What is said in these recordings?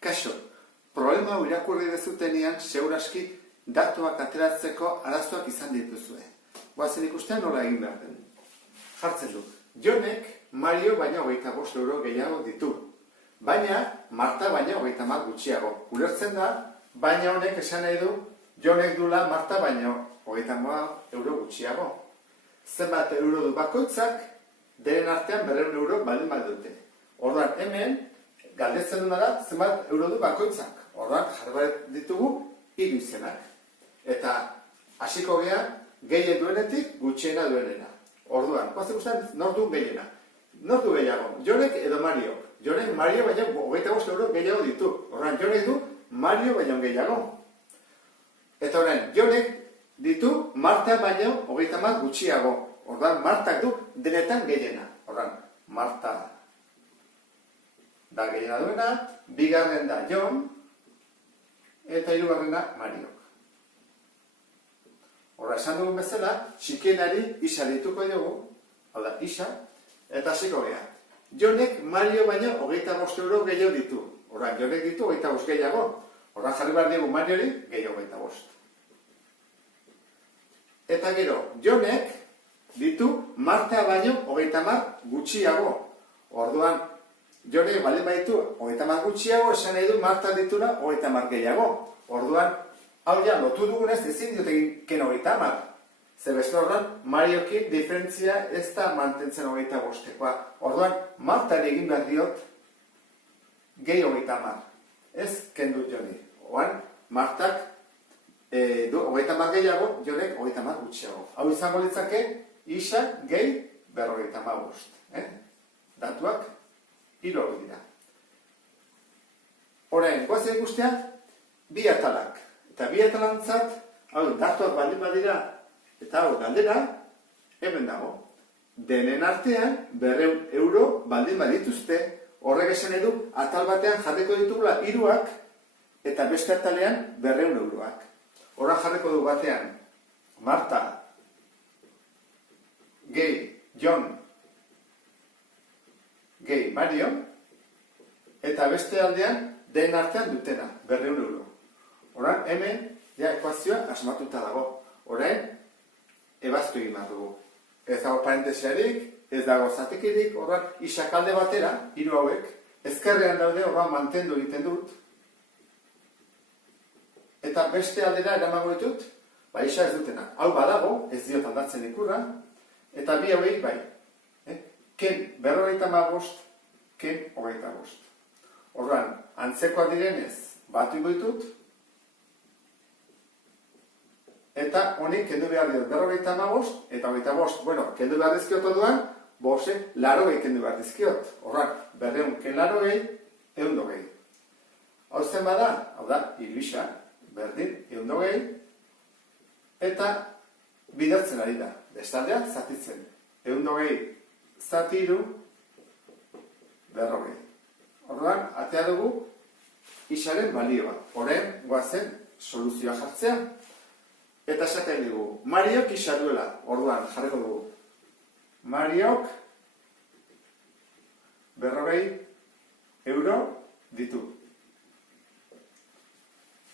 Kaso, problema hau irakurri dezutenean, seguraski datuak ateratzeko arazoak izan dituzue. Goazen ikustean nola egin behar den. Jartzen du. Jonek Mario baina 25 euro gehiago ditu. Baina Marta baina 30 gutxiago. Ulertzen da, baina honek esan nahi du, Jonek dula Marta baina 30 euro gutxiago. Zenbat euro du bakoitzak, deren artean 200 euro baldin badute. Orduan, hemen, galdetzen duna da, zenbat euro du bakoitzak. Orduan, jarri ditugu, 3 izenak. Eta, hasiko gea, gehien duenetik, gutxiena duenena. Orduan, guazen guztien, nor du gehiena. Nor du gehiago, Jonek edo Mario. Jonek Mario baina 25 euro gehiago ditu. Orduan, Jonek du Mario baina gehiago. Eta orain, Jonek ditu Marta baina 30 gutxiago. Orduan, Martak du denetan gehiena. Orduan, Marta da gehiena duena, bigarren da Jon, eta hirugarrena Mariok. Horra, esan dugun bezala, txikenari isa dituko dugu, hau da, isa, eta hasiko gea. Jonek Mario baino 25 euro gehiago ditu. Horra, Jonek ditu 25 gehiago. Horra, jarri behar dugu Mariori gehiago 25. Eta gero, Jonek ditu Marta baino 30 gutxiago. Orduan, Jonek baldin baditu 30 gutxiago, esan nahi du Marta dituna 30 gehiago. Orduan, hau ja, lotu dugunez ezin dut egin 30. Zer beste horren, Mariokin diferentzia ez da mantentzen 25-koa. Orduan, Martan egin behar diot gehi 30. Ez kendu Joni. Orduan, Martak du 30 gehiago, Jonek 30 gutxiago. Hau izango litzake, isa gehi 55. Datuak, 3 dira. Orain, goazen ikustea, 2 atalak. Eta 2 atalantzat, hau, datuak baldin badira, eta hau, galdera, hemen dago. Denen artean, 200 euro baldin badituzte, horrek esan edu, atal batean jarriko ditugula 3ak, eta beste atalean 200 euroak. Horra jarriko du batean, Marta, gehi, Jon, gehi, Mario, eta beste aldean, den artean dutena, 200 euro. Horan, hemen, ja, ekuazioa asmatuta dago. Horain, ebaztu egin behar dugu. Ez dago parentesiarik, ez dago zatekirik, horran, isakalde batera, 3 hauek, ezkerrean daude, horran mantendu egiten dut. Eta beste aldera eramango ditut, ba, isa ez dutena. Hau badago, ez diot aldatzen ikurra, eta 2 hauek bai. Ken 55, ken 25. Horran, antzekoa direnez, batu ditut, eta honik kendu behar diot 55, eta 25, bueno, kendu behar dizkiot orduan, 80 kendu behar dizkiot. Horran, 200 ken 80, 120. Hau zen bada, hau da, irubisa, berdin, 120, eta bidertzen ari da. Bestaldea, zatitzen. 120, zati 3, 200. Orduan, atea dugu, isaren balioa. Horren, goazen, soluzioa jartzea. Eta esaten dugu, Mariok isa duela, orduan jarriko dugu. Mariok 200 euro ditu.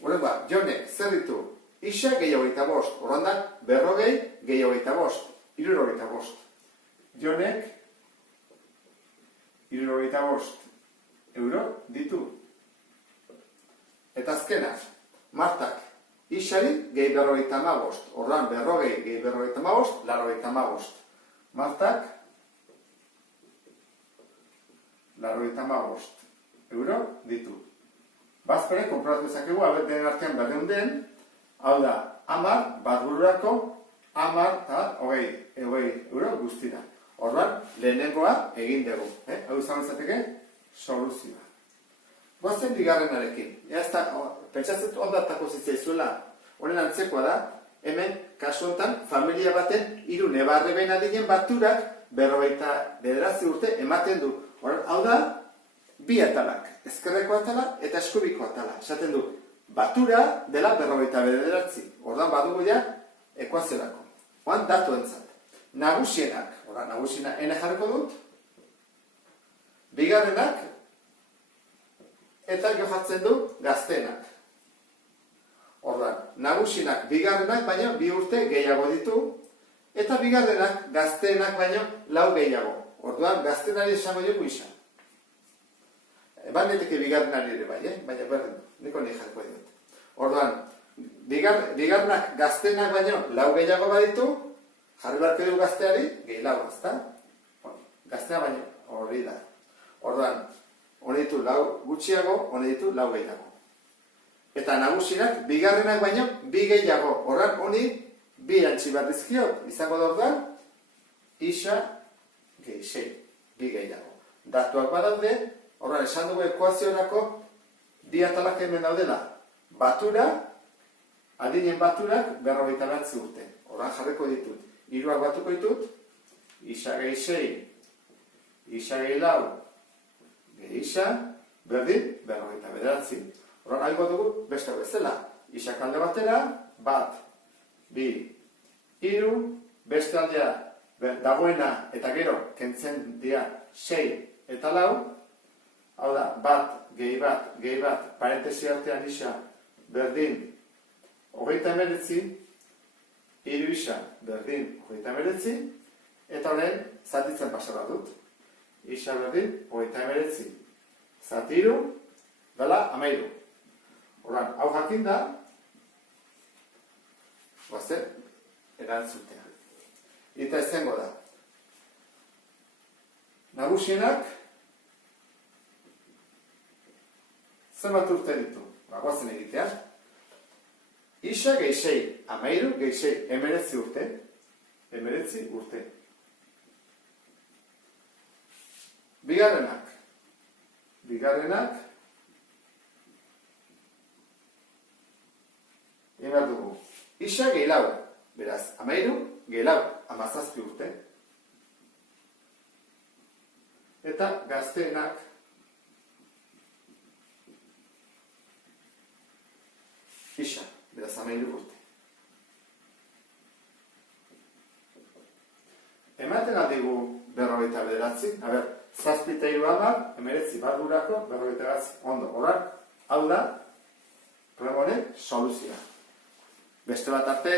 Horren ba, Jonek zer ditu? Isa gehi 25, orduan da 200 gehi 25, 75. Jonek 75 euro ditu. Eta azkena, Martak, isari gehi 55, orduan 200 gehi 55, 85. Martak 85 euro ditu. Bazpere, konprobatu ezakegu, den artean 200 den, hau da, 10, bat bururako, 10 eta 20 euro guztira. Orduan, lehenengoa egin dugu. Hau izan izateke, soluzioa. Goazen bigarrenarekin. Pentsatzen ondatako zitzaizuela. Honen antzekoa da, hemen, kasu honetan, familia baten 3 nebarreben adinen baturak 59 urte ematen du. Hau da, 2 atalak. Ezkerreko atala eta eskubiko atala. Esaten du, batura dela 59. Ordan badugu ja, ekuaziorako. Oan datu entzat. Nagusienak, nagusienak ene jarriko dut. Bigarrenak, eta gero jartzen du gazteenak. Orduan, nagusinak bigarrenak baino 2 urte gehiago ditu, eta bigarrenak gazteenak baino 4 gehiago. Orduan, gazteenari esango joku isa. Baneteke bigarrenari ere bai, baina berdin, niko nahi jarko diot. Orduan, bigarrenak gazteenak baino 4 gehiago baditu, jarri beharko dugu gazteari, gehi 4, ezta? Gaztea baino, hori da. Orduan, honi ditu 4 gutxiago, honi ditu 4 gehiago. Eta nagusinak, bigarrenak baino, 2 gehiago. Horran, honi, 2 antzi bat dizkiot. Izango da orduan, isa gehi 6, 2 gehiago. Datuak badaude, horran, esan dugu ekuazionako 2 atalak hemen daudela. Batura, adinen baturak 49 urte. Horran jarriko ditut. 3 batuko ditut, isa gehi 6, isa gehi 4, gehi isa, berdin, 49. Horren haingo dugu, beste bezala. Isak alde batera, 1, 2, 3, beste aldea dagoena eta gero kentzen dira 6 eta 4. Hau da, 1, gehi bat, parentesi artean isa, berdin, 39, 3 isa, berdin, 39, eta horren, zatitzen pasara dut. Isa berdin, 39, zati 3, dela, 13. Horran, hau jakin da, guazen, erantzutea. Eta izango da. Nagusienak, zenbat urte ditu? Guazen egitea. Isa gehi 6, 13, gehi 6, 19 urte. 19 urte. Bigarrenak. Egin dugu. Isa gehi 4, beraz, 13, gehi 4, 17 urte. Eta gazteenak isa, beraz, 13 urte. Ematen aldigu 49, a ber, 7 eta 3 hamar, 19 bardurako 49, ondo, horak, hau da, problema honen soluzioa. Beste bat arte,